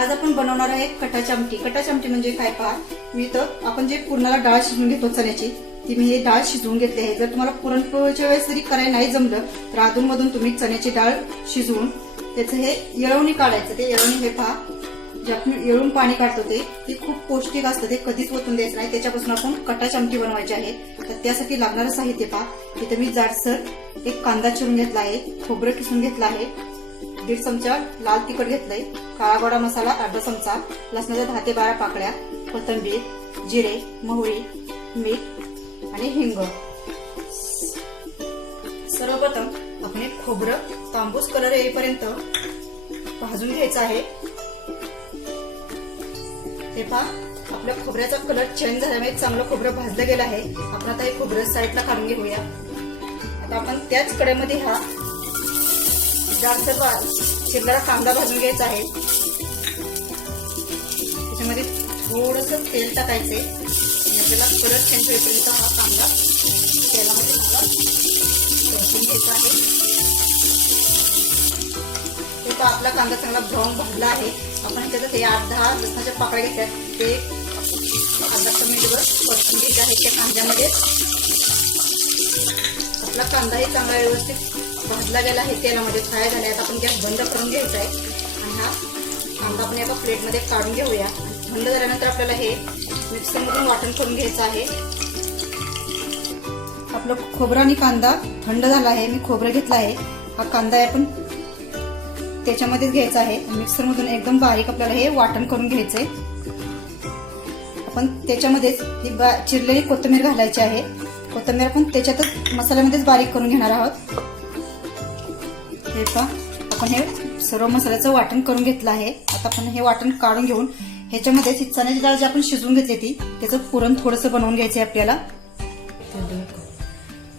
आज आपण बनवणार आहे कटाची आमटी। कटाची आमटी म्हणजे काय पहा, मी तर आपण जे पुरणाला डाळ शिजवून घेतो चण्याची, ती मी हे डाळ शिजवून घेतली आहे। जर तुम्हाला पुरणपोळीच्या वेळेस जरी करायला नाही जमलं तर अधूनमधून तुम्ही चण्याची डाळ शिजवून त्याचं हे येळवणी काढायचं। ते येळवणी हे पहा, जे आपण येळून पाणी काढतो ते खूप पौष्टिक असतं, ते कधीच ओतून द्यायचं नाही। त्याच्यापासून आपण कटाची आमटी बनवायची आहे। तर त्यासाठी लागणारं साहित्य पहा, इथे मी जाडसर एक कांदा चिरून घेतला आहे, खोबरं किसून घेतलं आहे, 1.5 चमचा लाल तिखट घेतलंय, काळा गोडा मसाला अर्धा चमचा, लसणाच्या 10 ते 12 पाकळ्या, कोथिंबीर, जिरे, मोहरी, मीठ आणि हिंग। सर्वप्रथम आपण एक खोबरं तांबूस कलर येईपर्यंत भाजून घ्यायचं आहे। हे पहा, आपल्या खोबऱ्याचा कलर चेंज झाल्यामुळे चांगलं खोबरं भाजलं गेलं आहे। आपण आता हे खोबरं साईडला काढून घेऊया। आता आपण त्याच कढईमध्ये हा जाडसर चिरलेला कांदा भाजून घ्यायचा आहे। त्याच्यामध्ये थोडंसं तेल टाकायचे आणि आपल्याला कलर चेंज होईपर्यंत हा कांदा तेलामध्ये परतून घ्यायचा आहे। हे पहा, आपला कांदा चांगला ब्राऊन भाजला आहे। आपण त्याच्यात हे 8-10 लसणाच्या पाकळ्या घेतल्या, ते अर्धा मिनिटभर परतून घ्यायचे आहे त्या कांद्यामध्ये। आपला कांदाही चांगला व्यवस्थित भाजला गेला आहे, तेलामध्ये फ्राय झाला आहे। आपण गॅस बंद करून घ्यायचा आहे आणि हा कांदा आपण एका प्लेटमध्ये काढून घेऊया। थंड झाल्यानंतर आपल्याला हे मिक्सरमधून वाटण करून घ्यायचं आहे। आपलं खोबरं आणि कांदा थंड झाला आहे, मी खोबरं घेतला आहे, हा कांदा आपण त्याच्यामध्येच घ्यायचा आहे। मिक्सरमधून एकदम बारीक आपल्याला हे वाटण करून घ्यायचंय। आपण त्याच्यामध्येच ही चिरलेली कोथिंबीर घालायची आहे। कोथिंबीर आपण त्याच्यातच मसाल्यामध्येच बारीक करून घेणार आहोत। हे पहा, आपण हे सर्व मसाल्याचं वाटण करून घेतलं आहे। आता आपण हे वाटण काढून घेऊन ह्याच्यामध्ये चण्याची डाळ जी आपण शिजवून घेतली त्याचं पुरण थोडंसं बनवून घ्यायचंय आपल्याला।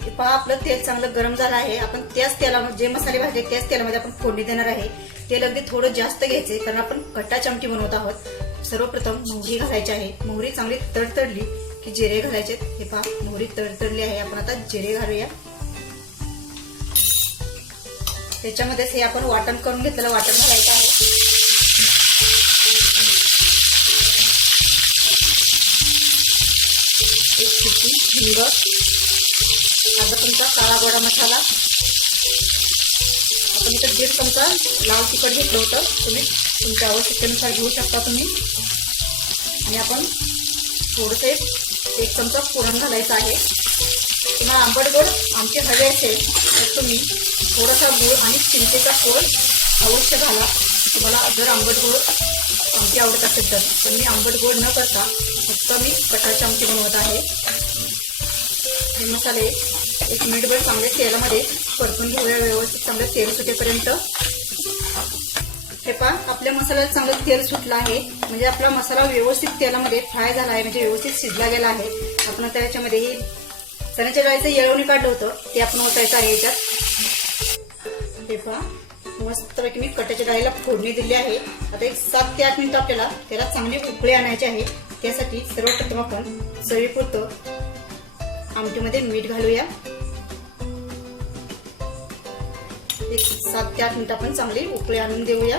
हे पहा, आपलं तेल चांगलं गरम झालं आहे। आपण त्याच तेलामध्ये जे मसाले भाजले त्याच तेलामध्ये आपण फोडणी देणार आहे। तेल अगदी थोडं जास्त घ्यायचे, कारण आपण कटाची आमटी बनवत आहोत। सर्वप्रथम मोहरी घालायची आहे। मोहरी चांगली तडतडली की जिरे घालायचे। हे पहा, मोहरी तडतडली आहे, आपण आता जिरे घालूया। त्याच्यामध्येच हे आपण वाटण करून घेतलेलं वाटण घालायचं आहे। एक चिमटी हिंग, अर्धा चमचा काळा गोडा मसाला, आपण इथं 1.5 चमचा लाल तिखट घेतलं होतं, तुम्ही तुमच्या आवश्यकतेनुसार घेऊ शकता तुम्ही। आणि आपण थोडंसं 1 चमचा पुरण घालायचं आहे। तुम्हाला आंबट गोड आमटी हवे असेल तर तुम्ही थोडासा गूळ आणि चिंचेचा कोळ अवश्य घाला। तुम्हाला जर आंबट गोड आमटी आवडत असेल तर मी आंबट गोड न करता फक्त मी कटाची आमटी बनवत आहे। हे मसाले 1 मिनिटभर चांगले तेलामध्ये परतून घेऊया, व्यवस्थित चांगलं तेल सुटेपर्यंत। हे पहा, आपल्या मसाल्याला चांगलं तेल सुटलं आहे, म्हणजे आपला मसाला व्यवस्थित तेलामध्ये फ्राय झाला आहे, म्हणजे व्यवस्थित शिजला गेला आहे। आपण त्याच्यामध्ये ही चण्याच्या डाळीचं येळवणी काढलं होतं ते आपण ओतायचं आहे याच्यात। हे पहा, मस्तपैकी मी कटाच्या डाळीला फोडणी दिली आहे। आता एक 7 ते 8 मिनिटं आपल्याला त्याला चांगली उकळी आणायची आहे। त्यासाठी सर्वप्रथम आपण चवीपुरतं आमटीमध्ये मीठ घालूया। एक 7 ते 8 मिनिटं आपण चांगली उकळी आणून देऊया।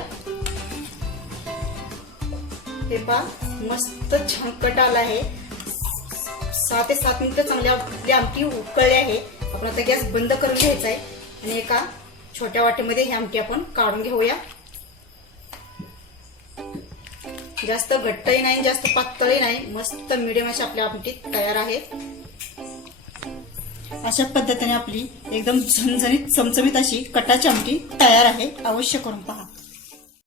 हे पहा, मस्त छान कट आला आहे। 6 ते 7 मिनिटं चांगली आपली आमटी उकळली आहे। आपण आता गॅस बंद करून घ्यायचा आहे आणि एका छोट्या वाटीमध्ये ही आमटी आपण काढून घेऊया। जास्त घट्टही नाही, जास्त पातळही नाही, मस्त मिडियम अशी आपली आमटी तयार आहे। अशा पद्धतीने आपली एकदम झणझणीत चमचमीत अशी कटाची आमटी तयार आहे, अवश्य करून पहा।